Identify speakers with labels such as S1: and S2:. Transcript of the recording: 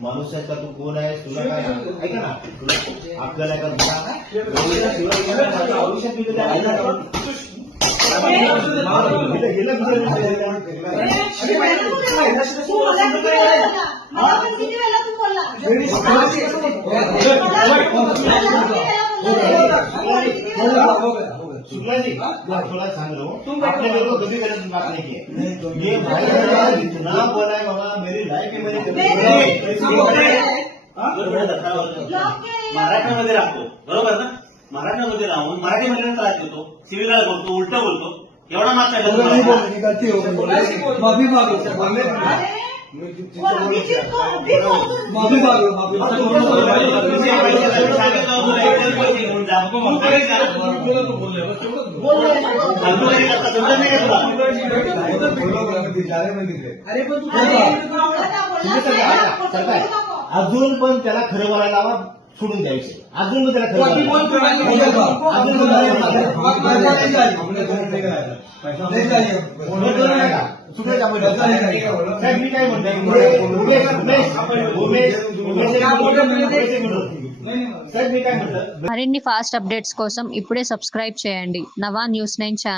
S1: माणूस आहे का तू कोण आहे तुला काय ऐका ना तुला आपल्याला का तुला एवढ्या शिवाय आयुष्यात गेलं शुक्लाजी थोड़ा सांग रहा हूँ आपने मेरे को कभी गलत बात नहीं की है ये भाई इतना बोला है बाबा मेरी लाइफ में मैंने
S2: महाराष्ट्रामध्ये राहतो. बरोबर ना? महाराष्ट्रामध्ये राहून मराठी महिन्यात त्रास देतो सिव्हिल बोलतो उलट बोलतो. एवढा काय
S3: हो गई माफी मांगो माफी मांगो.
S1: अजून पण त्याला खरं बोलायला लावा सोडून द्यायचे. अजून पण त्याला खरं. अजून
S4: మరిన్ని ఫాస్ట్ అప్డేట్స్ కోసం ఇప్పుడే సబ్స్క్రైబ్ చేయండి. నవా న్యూస్ నైన్ ఛానల్.